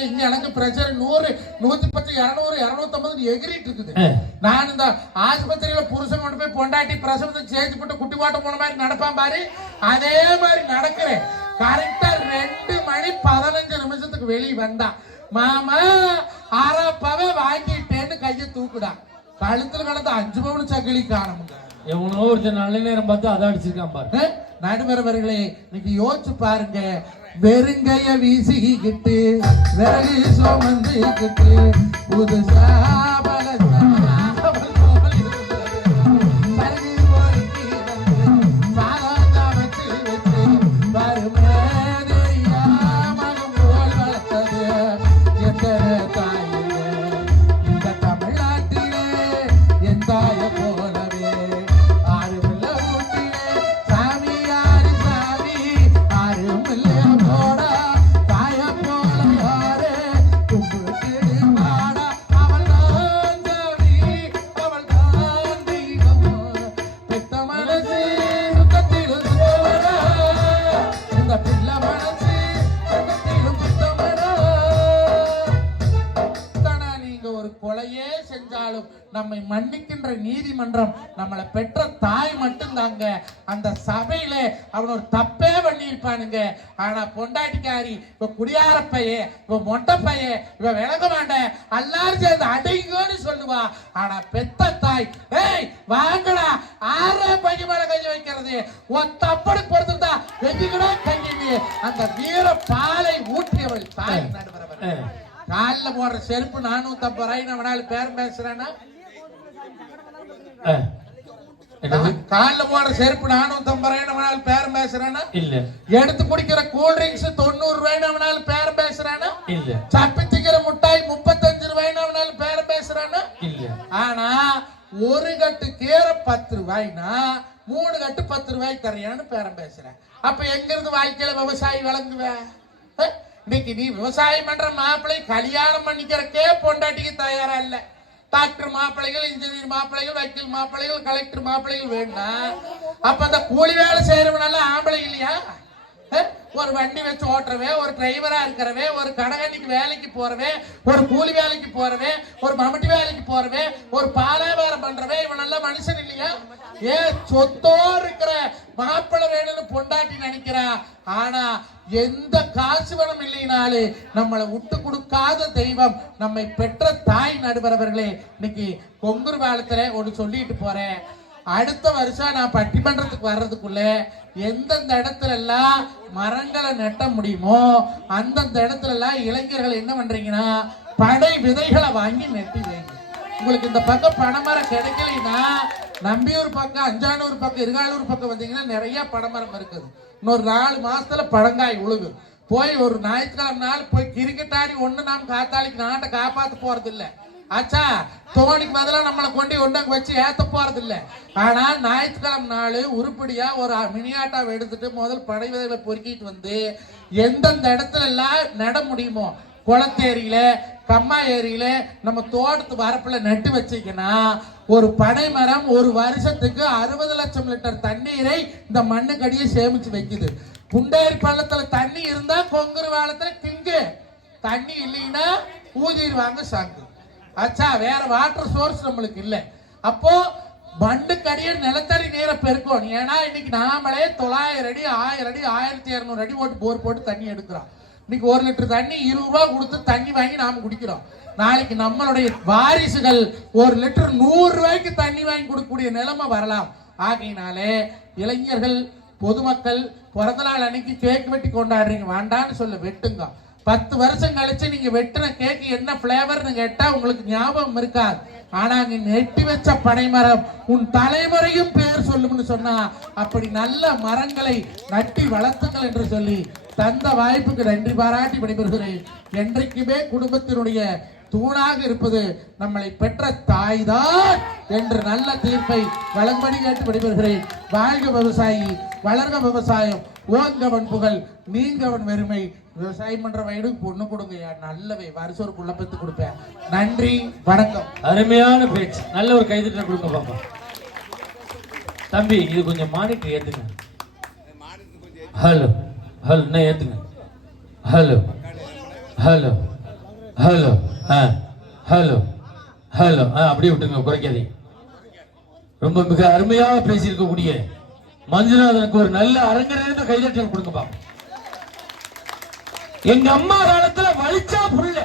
இல்ல இங்க எனக்கு பிரஷர் நூறு நூத்தி பத்து இருநூறு இருநூத்தம்பது எகிரிட்டு இருக்குது. நான் இந்த ஆஸ்பத்திரியில புருஷன் கொண்டு போய் பொண்டாட்டி பிரசவத்தை சேர்த்து போட்டு குட்டி பாட்டு போன மாதிரி நடப்பான் பாரு. அதே மாதிரி நடக்கிறேன். கரெக்டா ரெண்டு மணி பதினஞ்சு நிமிஷத்துக்கு வெளியே வந்தான் மாமா ஆறாப்பாவே வாங்கிட்டேன்னு கையை தூக்குடா. கழுத்துல கடந்த அஞ்சு பவுன் சக்கிலி காணுமுங்க. எவனோ ஒருத்தன் நல்ல நேரம் பார்த்து அதை அடிச்சிருக்கான் பாரு. நடுவரவர்களே இன்னைக்கு யோசிச்சு பாருங்க. வெறுங்கைய வீசிக்கிட்டு விறகு சுமந்துக்கிட்டு புதுசா பழசா நீதிமன்றம் நம்மளை பெற்ற தாய் மட்டும்தாங்க. அந்த சபையில அவன் ஒரு தப்பே பண்ணியிருப்பானுங்க. ஆனா பொண்டாட்டிக்காரி இவ குடியார பைய இவ மொட்டை பைய இவ விளங்க மாட்டேன் எல்லாரும் சேர்ந்து அடைங்கன்னு சொல்லுவா. ஆனா பெத்த தாய் ஏய் வாங்கடா. ஆற பையன் மேல கை வைக்கிறது. உன் தப்படி பொறுத்துட்டா வெஞ்சிக்கடா கையிலே அந்த வீர பாலை ஊற்றியவள் தாய் நடுவரவர். கால்ல போடுற செருப்பு நானூத்தி ஐம்பது ரூபாய் நம்மளால பேரம் பேசுறேன்னா கால்ல போடுற செருப்பு நானூத்தி ஐம்பது ரூபாய் நம்மளால பேரம் பேசுறேன்னா? இல்ல. எடுத்து குடிக்கிற கூல் ட்ரிங்க்ஸ் தொண்ணூறு ரூபாய் நம்மளால பேரம் பேசுறானா இல்ல. சப்பி திக்கிற முட்டாய் முப்பத்தஞ்சு ரூபாய் நம்மளால பேரம் பேசுறானா இல்ல. ஆனா ஒரு கட்டு கீரை பத்து ரூபாய்னா மூணு கட்டு பத்து ரூபாய் தரையான்னு பேரம் பேசுறேன். அப்ப எங்க இருந்து வாழ்க்கையில விவசாயி விளங்குவேன் அஹ்? இன்னைக்கு நீ விவசாயம் பண்ற மாப்பிள்ளை கல்யாணம் பண்ணிக்கிறக்கே பொண்டாட்டிக்கு தயாரா இல்ல. டாக்டர் மாப்பிள்ளைகள் இன்ஜினியர் மாப்பிள்ளைகள் வக்கீல் மாப்பிள்ளைகள் கலெக்டர் மாப்பிள்ளைகள் வேண்டாம். அப்ப அந்த கூலி வேலை செய்யறவனால ஆம்பளை இல்லையா? ஒரு வண்டி வச்சு ஓட்டுறவே ஒரு டிரைவரா இருக்கிறவே ஒரு கடகண்ணிக்கு வேலைக்கு போறவே ஒரு கூலி வேலைக்கு போறவே ஒரு மமட்டி வேலைக்கு போறவே ஒரு பாலாபாரம் பண்றவே இவனெல்லாம் மனுஷன் இல்லையா? ஏ சொத்தோ இருக்கிற மாப்பிள்ள வேணும்னு பொண்டாட்டி நினைக்கிறா. ஆனா எந்த காசு பணம் இல்லைனாலே நம்மளை விட்டு கொடுக்காத தெய்வம் நம்மை பெற்ற தாய் நடுவரவர்களே இன்னைக்கு கொங்குரு காலத்துல ஒன்று சொல்லிட்டு போறேன். அடுத்த வருஷம் நான் பட்டிமன்றத்துக்கு வர்றதுக்குள்ள எந்தெந்த இடத்துல எல்லாம் மரங்களை நட்ட முடியுமோ அந்தந்த இடத்துல எல்லாம் இளைஞர்கள் என்ன பண்றீங்கன்னா படை விதைகளை வாங்கி நட்டி வைங்க உங்களுக்கு இந்த பக்கம் பனைமரம் கிடைக்கலைன்னா நம்பியூர் பக்கம் அஞ்சானூர் பக்கம் இருகாலூர் பக்கம் வந்தீங்கன்னா நிறைய பனைமரம் இருக்குது. இன்னொரு நாலு மாசத்துல பழங்காய் உழுகு போய் ஒரு ஞாயிற்றுக்கிழமை நாள் போய் கிரிக்கெட் ஆடி ஒன்று நாம் காத்தாளிக்கு நாட்டை காப்பாற்ற போறது இல்லை ஆச்சா தோணிக்கு பதிலாக நம்மளை கொண்டு ஒண்ணாங்க வச்சு ஏற்ற போறது இல்லை ஆனால் ஞாயிற்றுக்கிழமை நாள் உருப்படியாக ஒரு மினியாட்டாவை எடுத்துட்டு முதல் படை விதைகளை பொறுக்கிட்டு வந்து எந்தெந்த இடத்துல எல்லாம் நட முடியுமோ குளத்தேரியில கம்மா ஏரியில நம்ம தோட்டத்து வரப்புல நட்டு வச்சீங்கன்னா ஒரு பனை மரம் ஒரு வருஷத்துக்கு அறுபது லட்சம் லிட்டர் தண்ணீரை இந்த மண்ணுக்கடியை சேமிச்சு வைக்குது. குண்டேரி பள்ளத்துல தண்ணி இருந்தா கொங்குரு வாழத்துல கிங்கு தண்ணி இல்லைன்னா ஊதிடுவாங்க சங்கு அச்சா வேற வாட்டர் சோர்ஸ் நம்மளுக்கு இல்லை. அப்போ மண்ணுக்கடியே நிலத்தடி நீரை பெருக்கணும். ஏன்னா இன்னைக்கு நாமளே தொள்ளாயிரம் அடி ஆயிரம் அடி ஆயிரத்தி இரநூறு அடி போட்டு போர் போட்டு தண்ணி எடுக்கிறோம். இன்னைக்கு ஒரு லிட்டர் தண்ணி இருபது ரூபா கொடுத்து தண்ணி வாங்கி நாம குடிக்கிறோம். நாளைக்கு நம்மளுடைய வாரிசுகள் ஒரு லிட்டர் நூறு ரூபாய்க்கு தண்ணி வாங்கி கொடுக்கக்கூடிய நிலைமை வரலாம். ஆகையினாலே இளைஞர்கள் பொதுமக்கள் பிறந்தநாள் அன்னைக்கு கேக் வெட்டி கொண்டாடுறீங்க. வேண்டான்னு சொல்ல வெட்டுங்க. பத்து வருஷம் கழிச்சு நீங்க வெட்டின கேக்கு என்ன பிளேவர்னு கேட்டா உங்களுக்கு ஞாபகம் இருக்காது ஆனா நீ நெட்டி வச்ச பனைமரம் உன் தலைமுறையும் பேர் சொல்லும்னு சொன்னா அப்படி நல்ல மரங்களை நட்டி வளர்த்துங்கள் என்று சொல்லி தந்த வாய்ப்புக்கு நன்றி பாராட்டி விடைபெறுகிறேன். என்றைக்குமே குடும்பத்தினுடைய தூணாக இருப்பது நம்மளை பெற்ற தாய்தான் என்று நல்ல தீர்ப்பை வழங்கும்படி கேட்டு விடைபெறுகிறேன். வாழ்க விவசாயி வளர்க விவசாயம் ஓங்கவன் புகழ் நீங்கவன் வெறுமை விவசாயம் பண்ற வயதுக்கு பொண்ணு கொடுங்கய்யா. நல்லவை வருஷம் ஒரு புள்ள பெத்து கொடுப்பேன். நன்றி வணக்கம். அருமையான பேச்சு. நல்ல ஒரு கைதட்டல் கொடுங்க பாப்பா. தம்பி இது கொஞ்சம் மானிட்டர் ஏத்துங்க. ஹலோ ஹலோ என்ன ஏத்துங்க. ஹலோ ஹலோ ஹலோ ஆ ஹலோ ஹலோ ஆ அப்படியே விட்டுங்க குறைக்காதீங்க. ரொம்ப மிக அருமையாக பேசியிருக்கக்கூடிய மஞ்சுநாதனுக்கு ஒரு நல்ல அரங்கரை கைதட்டல் கொடுங்க பாப்பா. எங்க அம்மா காலத்துல வலிச்சா புள்ள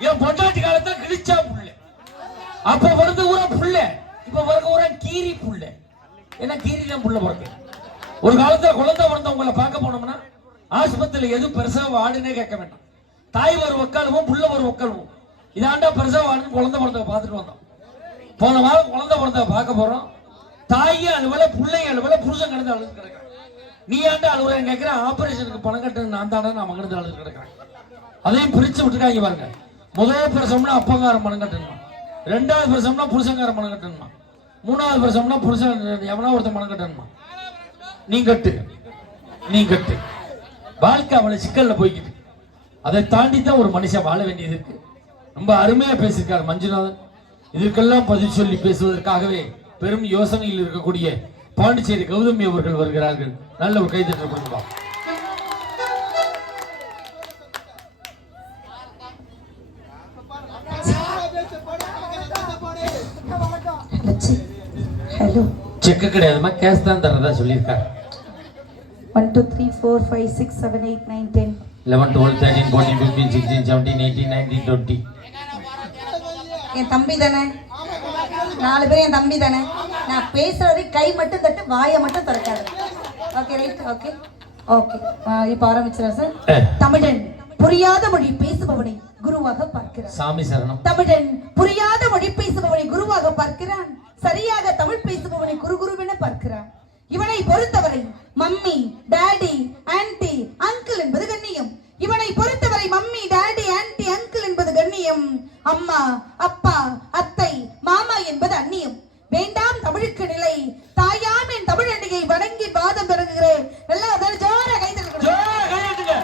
என் பொண்டாட்டி காலத்துல கிழிச்சா புள்ள அப்ப பிறந்த ஊரா புள்ள இப்ப பிறந்த ஊரா கீரி புள்ள ஏன்னா கீரி தான் புள்ள பிறகு ஒரு காலத்துல குழந்தை பிறந்தவங்களை பார்க்க போனோம்னா ஆஸ்பத்திரியில எது பெருசா வார்டுனே கேட்க வேண்டாம். தாய் ஒரு உக்காலுவோம் புள்ள ஒரு உக்காலுவோம் இதாண்டா பெருசா வாடுன்னு குழந்தை பிறந்தவ பார்த்துட்டு வந்தோம். போன வாரம் குழந்தை பிறந்தவ பார்க்க போறோம். தாயே அழுவல பிள்ளைங்க அழுவல புருஷன் கிடந்து அழுது கிடக்குறான் நீ ஏன்டா அழுகுறேன் கேட்கிற ஆபரேஷனுக்கு பணம் கட்டுறது நான் தானே நான் மகனது அழுது கிடக்கிறேன். அதையும் பிரிச்சு விட்டுருக்காங்க பாருங்க. முதல் பிரசம்னா அப்பங்காரம் பணம் கட்டணுமா? ரெண்டாவது பிரசம்னா புருஷங்காரம் பணம் கட்டணுமா? மூணாவது பிரசம்னா புருஷன் எவனா ஒருத்தன் பணம் கட்டணுமா? நீ கட்டு. நீ கட்டு. வாழ்க்கை அவளை சிக்கல்ல போய்க்கிட்டு அதை தாண்டி தான் ஒரு மனுஷன் வாழ வேண்டியது இருக்கு. ரொம்ப அருமையா பேசியிருக்காரு மஞ்சுநாதன். இதற்கெல்லாம் பதில் சொல்லி பேசுவதற்காகவே பெரும் யோசனையில் இருக்கக்கூடிய பாண்டிச்சேரி கௌதமி அவர்கள் வருகிறார்கள். நல்ல ஒரு கைதட்டல் ஹலோ செக்கு கிடையாதுமா கேஷ் தான் தரதா சொல்லியிருக்காரு. One two three four five six seven eight nine ten eleven twelve thirteen fourteen fifteen sixteen seventeen eighteen nineteen twenty என் தம்பி தானே? நாலு பேரும் என் தம்பி தானே? நான் பேசுறது கை மட்டும் தட்டு வாயை மட்டும் திறக்காது. ஓகே ரைட் ஓகே ஓகே இப்போ ஆரம்பிச்சிடறேன் சார். தமிழன் புரியாத மொழி பேசுபவனை குருவாக பார்க்கிறான். சாமி சரணம். தமிழன் புரியாத மொழி பேசுபவனை குருவாக பார்க்கிறான். சரியாக தமிழ் பேசுபவனை குரு குருவென பார்க்கிறான். இவனை பொறுத்தவரை மம்மி டாடி ஆன்டி அங்கிள் என்பது கண்ணியம் இவனை பொறுத்தவரை மம்மி டாடி ஆன்டி அங்கிள் என்பது கண்ணியம் அம்மா அப்பா அத்தை மாமா என்பது அந்நியம் வேண்டாம் தமிழுக்கு நிலை தாயாம் என் தமிழ் அன்னையை வணங்கி வாதம் தொடங்குகிறேன் நல்லா அதாவது ஜோரா கை தட்டுங்க. ஜோரா கையெழுத்துங்க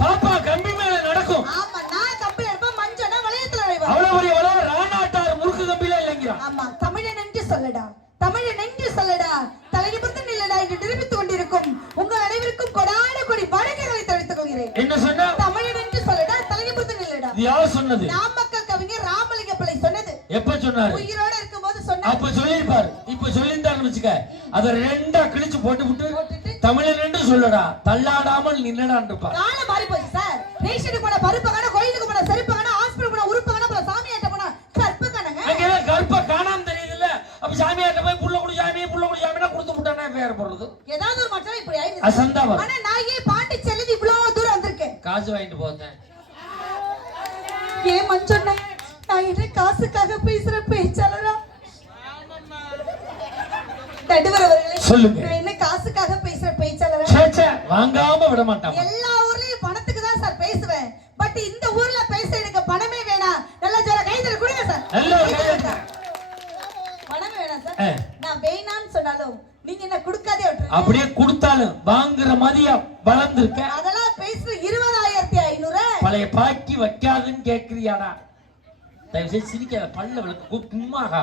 பாப்பா கம்பி மேல நடக்கும் ஆமா நான் கம்பி எடுப்பேன் மஞ்சனா வளையத்துல நுழைவேன். அவ்வளவு பெரிய வளர ராணாட்டார் முறுக்கு கம்பில இல்லைங்கிறான் ஆமா தமிழன் என்று சொல்லடா தமிழன் என்று சொல்லடா தலை நிமிர்ந்து நில்லடா என்று நிரூபித்துக் கொண்டிருக்கும் உங்கள் அனைவருக்கும் கொடான கொடி வணக்கங்களை தெரிவித்துக் கொள்கிறேன் என்ன சொன்னா தமிழன் என்று சொல்லடா தலை நிமிர்ந்து நில்லடா இது யார் சொன்னது. நாமக்கல் கவிஞர் ராமலிங்க பிள்ளை சொன்னது. எப்ப சொன்னாரு? உயிரோட இருக்கும்போது சொன்னார். அப்ப சொல்லிருப்பாரு இப்ப சொல்லியிருந்தாருன்னு வச்சுக்க. அத ரெண்டா கிழிச்சு போட்டு விட்டு தமிழன் என்று சொல்லடா. தள்ளாடாமல் நின்னடான் இருப்பார் காலம் மாறி போச்சு சார் ரேஷனுக்கு போன பருப்பு காண கோயிலுக்கு போன செருப்பு காண ஹாஸ்பிடல் போன உறுப்பு காண அப்புறம் சாமியாட்ட போன கற்பு காணங்க. கருப்ப காணாம தெரியுதுல்ல. அப்ப சாமியார்ட்ட போய் புள்ள குடி சாமி புள்ள குடி சாமினா கொடுத்து விட்டானே பேர் போடுறது ஏதாவது ஒரு மட்டும் இப்படி ஆயிடுச்சு அசந்தாவா ஆனா நான் ஏன் பாண்டிச்சேரி இவ்வளவு தூரம் வந்திருக்கேன்? காசு வாங்கிட்டு போத்தேன். நான் என்ன காசுக்காக பேசுற பேச்சாளரா? நடுவர் அவர்களே சொல்லுங்க. நான் என்ன காசுக்காக பேசுற பேச்சாளரா? வாங்காம விட மாட்டான் எல்லா ஊர்லயும் பணத்துக்கு தான் சார் பேசுவேன். பட் இந்த ஊர்ல பேச எனக்கு பணமே வேணாம். நல்லா ஜோர கைதல கொடுங்க சார். நல்ல. பணமே வேணாம் சார். நான் வேணாம்னு சொன்னாலும் நீங்க என்ன கொடுக்காதே அப்படியே கொடுத்தாலும் வாங்குற மாதிரியா வளர்ந்துருக்க? அதெல்லாம் பேசுற இருபதாயிரத்தி பழைய பாக்கி வைக்காதுன்னு கேக்குறியாடா? தயவு செய்து சிரிக்காத பல்ல விளக்கு கும்மாகா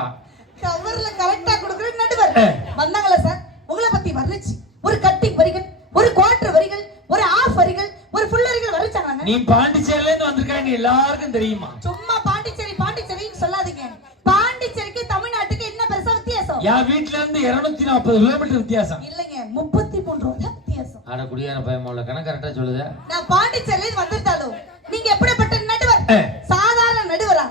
கவர்ல கரெக்டா கொடுக்குற நடுவர். வந்தாங்களா சார் உங்களை பத்தி வரலச்சு ஒரு கட்டிங் வரிகள் ஒரு குவார்டர் வரிகள் ஒரு ஆஃப் வரிகள் ஒரு ஃபுல் வரிகள் வரைச்சாங்க நீ பாண்டிச்சேரில இருந்து வந்திருக்க நீ எல்லாருக்கும் தெரியுமா? சும்மா பாண்டிச்சேரி பாண்டிச்சேரின்னு சொல்லாதீங்க. பாண்டிச்சேரிக்கு தமிழ்நாட்டுக்கு என்ன பெருசா வித்தியாசம்? என் வீட்ல இருந்து இருநூத்தி நாற்பது கிலோமீட்டர் வித்தியாசம். இல்லைங்க முப்பத்தி மூன்று வித்தியாசம். ஆட குடியார பயமாவில் கணக்கு கரெக்டா சொல்லுத. நான் பாண்டிச்சேரியில இருந்து வந்திருந்தாலும் நீங்க எப்படிப்பட்ட நடுவர். சாதாரண நடுவரா.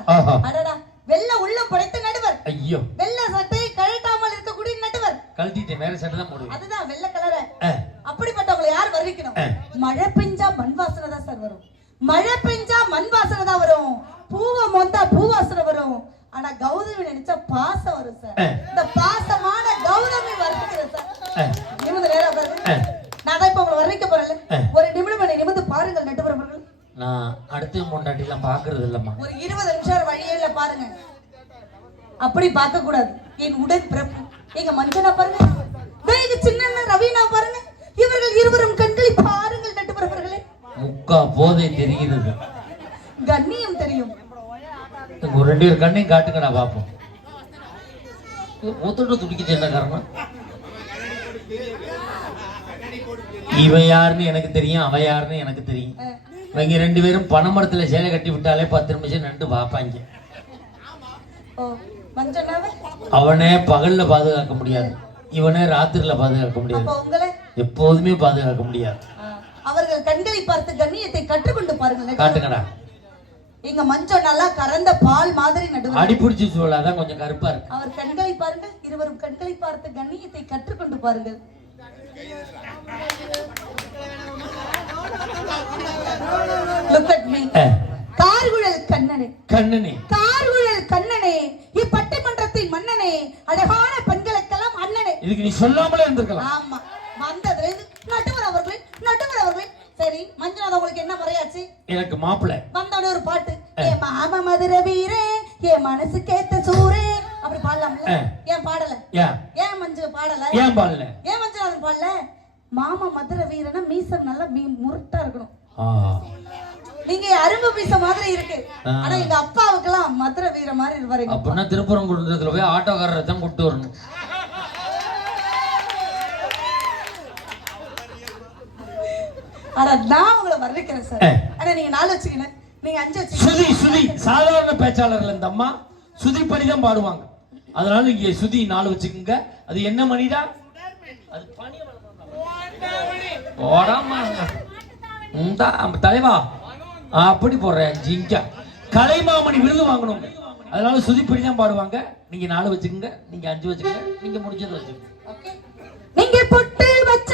அடடா வெள்ள உள்ளம் படைத்த நடுவர் ஐயோ வெள்ள சட்டையை கழட்டாமல் இருக்கக்கூடிய நடுவர் கழட்டிட்டேன் வேற சட்டை தான் போடுவேன் அதுதான் வெள்ள கலர. அப்படிப்பட்டவங்களை யார் வர்ணிக்கணும். மழை பெஞ்சா மண் வாசனை தான் சார் வரும் மழை பெஞ்சா மண் வாசனை தான் வரும் பூவை மொந்தா பூ வாசனை வரும் ஆனா கௌதமி நினைச்சா பாசம் வரும் சார். இந்த பாசமான கௌதமி வர்ணிக்கிறேன் சார். நிமிந்து நேரம். நான் தான் இப்ப உங்களை வர்ணிக்க போறேன்ல ஆ. ஒரு நிமிடம் நிமிந்து பாருங்கள் அவர்கள் நான் அடுத்த முண்டாட்டி எல்லாம் பாக்குறது இல்லம்மா ஒரு இருபது நிமிஷம் வழியில பாருங்க. அப்படி பார்க்க கூடாது என் உடன் பிறப்பு. எங்க மஞ்சனா பாருங்க. எங்க சின்ன ரவீனா பாருங்க. இவர்கள் இருவரும் கண்களை பாருங்கள் நட்டுபுரவர்களே முக்கா போதை தெரிகிறது. கண்ணியம் தெரியும். ஒரு ரெண்டு பேர் கண்ணையும் காட்டுங்கடா பாப்போம் ஒத்துட்டு துடிக்கிச்சு என்ன காரணம் இவன் யாருன்னு எனக்கு தெரியும் அவ யாருன்னு எனக்கு தெரியும். இவங்க ரெண்டு பேரும் பனைமரத்துல சேலை கட்டி விட்டாலே பத்து நிமிஷம் நண்டு பார்ப்பாங்க. அவனே பகல்ல பாதுகாக்க முடியாது. இவனே ராத்திரில பாதுகாக்க முடியாது. எப்போதுமே பாதுகாக்க முடியாது. அவர்கள் கண்களை பார்த்து கண்ணியத்தை கற்றுக்கொண்டு பாருங்கள். காட்டுங்கடா. எங்க மஞ்சள் நல்லா கறந்த பால் மாதிரி நடுவர் அடிப்பிடிச்சு சொல்லாதான் கொஞ்சம் கருப்பா இருக்கு. அவர் கண்களை பாருங்கள் இருவரும் கண்களை பார்த்து கண்ணியத்தை கற்றுக்கொண்டு பாருங்கள். At me. அஹ், கார்குழல் கண்ணனே. கண்ணனே. கார்குழல் கண்ணனே. இப்பட்டிமன்றத்தின் மன்னனே. அழகான பெண்களுக்கெல்லாம் அண்ணனே. இதுக்கு நீ சொல்லாமலே இருந்திருக்கலாம். ஆமா. வந்ததுல இருந்து நடுவர் அவர்களே நடுவர் அவர்களே. சரி மஞ்சுநாத் உங்களுக்கு என்ன முறையாச்சு? எனக்கு மாப்பிள்ளை வந்தோட ஒரு பாட்டு. ஏ மாம மதுர வீரே ஏ மனசு கேத்த சூரே. அப்படி பாடலாம்ல. ஆ. ஏன் பாடல? ஏன் ஏன் மஞ்சு பாடல? ஏன் பாடல? ஏன் மஞ்சுநாதன் பாடல? மாமா மதுர வீரனா மீசம் நல்லா முருட்டா இருக்கணும். நீங்க அரும்பு மீச மாதிரி இருக்கு. ஆனா எங்க அப்பாவுக்கெல்லாம் மதுர வீர மாதிரி இருப்பாரு. அப்படின்னா திருப்பரங்குன்றத்துல போய் ஆட்டோக்காரரை தான் கூட்டு வரணும். ஆனா நான் உங்களை வர்ணிக்கிறேன் சார். ஆனா நீங்க நாலு வச்சுக்கணும் நீங்க அஞ்சு வச்சுக்கணும் சுதி சுதி. சாதாரண பேச்சாளர்கள் இந்த அம்மா. சுதி பண்ணி தான் பாடுவாங்க. அதனால இங்க சுதி நாலு வச்சுக்கோங்க. அது என்ன மணிடா? அது பனி போடாம தலைவா அப்படி போடுறேன். ஜிங்கா. கலைமாமணி விருது வாங்கணும். அதனால சுதிப்படி தான் பாடுவாங்க. நீங்க நாலு வச்சுக்கோங்க. நீங்க அஞ்சு வச்சுக்கோங்க. நீங்க முடிஞ்சது வச்சுக்கோங்க. நீங்க பொட்டு வச்ச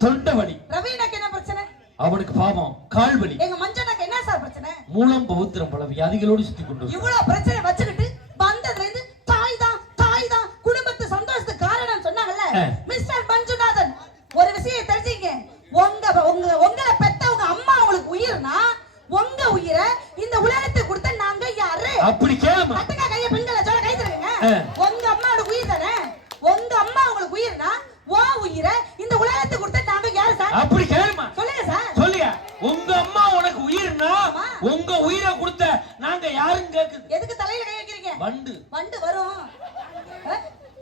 தொண்டை வலி ரவீனாக்கு என்ன பிரச்சனை? அவனுக்கு பாவம் கால் வலி எங்க மஞ்சனாக்கு என்ன சார் பிரச்சனை? மூலம் பௌத்திரம் பல வியாதிகளோடு சுத்தி கொண்டு. இவ்வளவு வண்டு வண்டு வரும்?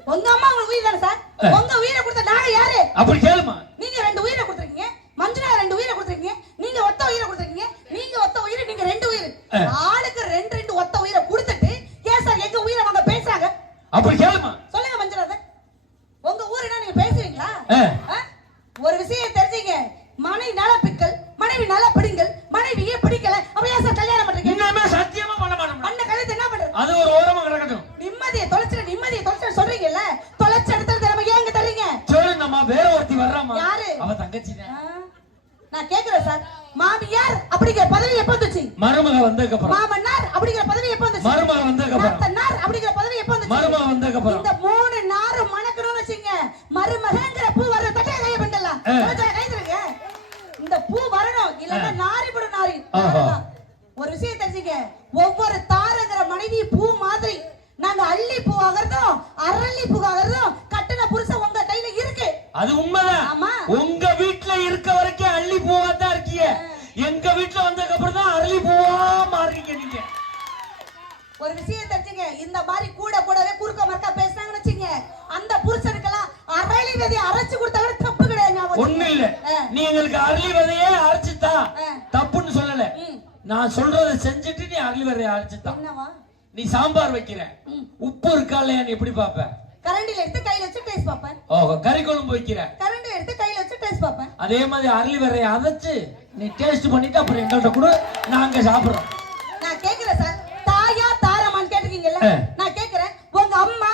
உங்க அம்மா உங்களுக்கு உயிர் தானே சார். உங்க உயிரை கொடுத்த நாங்க யாரு அப்படி கேளுமா நீங்க ரெண்டு உயிரை கொடுத்துருக்கீங்க மஞ்சுளா ரெண்டு உயிரை கொடுத்துருக்கீங்க நீங்க ஒத்த உயிரை கொடுத்துருக்கீங்க நீங்க ஒத்த உயிர் நீங்க ரெண்டு உயிர் ஆ. ஆளுக்கு ரெண்டு ரெண்டு ஒத்த உயிரை கொடுத்துட்டு ஏன் சார் எங்க உயிரை அவங்க பேசுறாங்க அப்படி கேளுமா சொல்லுங்க மஞ்சுநாதன் உங்க ஊருனா நீங்க பேசுவீங்களா ஆ. ஆ? ஒரு விஷயம் தெரிஞ்சீங்க மனைவி நல பிக்கல் மனைவி நல பிடிங்கள் மனைவியே பிடிக்கல அப்ப ஏன் சார் கல்யாணம் பண்றீங்க இன்னமே சத்தியமா பண்ண மாட்டோம் பண்ண கழுத்து என்ன பண்றது அது ஒரு ஓரமா கிடக்கட்டும் நிம்மதியை தொலைச்சிட்டு நிம்மதியை தொலைச்சிட்டு சொல்றீங்கல்ல தொலைச்ச இடத்துல திறமை ஏன் இங்க தரீங்க சொல்லுங்கம்மா வேற ஒருத்தி வர்றாமா யாரு? அவ தங்கச்சி ஆ, நான் கேக்குறேன் சார் மாமியார் அப்படிங்கிற பதவி எப்ப வந்துச்சு மருமக வந்ததுக்கு அப்புறம். மாமன்னார் அப்படிங்கிற பதவி எப்ப வந்துச்சு? மருமக வந்ததுக்கு அப்புறம். நாத்தனார் அப்படிங்கிற பதவி எப்ப வந்துச்சு? மருமக வந்ததுக்கு அப்புறம். இந்த மூணு நாரும் மணக்கணும்னு வச்சுங்க மருமகங்கிற பூ வர தட்டைய கைய பெண்டலாம் ஆ. கை தருங்க இந்த பூ வரணும். இல்லன்னா நாரி போடும் நாரி. ஆஹா. அவ்வளவுதான். ஒரு விஷயம் தெரிஞ்சுங்க. ஒவ்வொரு தாரங்கிற மனைவி பூ மாதிரி. நாங்க அள்ளி பூ ஆகிறதும் அரளி பூ ஆகிறதும் கட்டின புருஷன் உங்க கையில இருக்கு. அது உண்மைதான். ஒரு விஷயம் தெரிஞ்சுங்க இந்த மாதிரி கூட கூடவே குறுக்க மறுக்கா பேசுனாங்கன்னு வச்சுங்க அந்த புருஷனுக்கெல்லாம் அரளி விதையை அரைச்சு கொடுத்தா கூட தப்பு கிடையாது ஒண்ணு இல்ல. நீ எங்களுக்கு அரளி விதையே அரைச்சுத்தா ஆ. தப்புன்னு சொல்லல. நான் சொல்றதை செஞ்சுட்டு நீ அரளி விதையை அரைச்சுத்தா. என்னவா? நீ சாம்பார் வைக்கிற. உப்பு இருக்கா இல்லையான்னு எப்படி பாப்ப கரண்டில எடுத்து கையில வச்சு டேஸ்ட் பார்ப்பேன். ஓ கறி குழம்பு வைக்கிற. கரண்டி எடுத்து கையில வச்சு டேஸ்ட் பார்ப்பேன். அதே மாதிரி அரளி விதையை அரைச்சு நீ டேஸ்ட் பண்ணிட்டு அப்புறம் எங்கள்கிட்ட கூட நாங்க சாப்பிடுறோம். நான் கேக்குறேன். உங்க அம்மா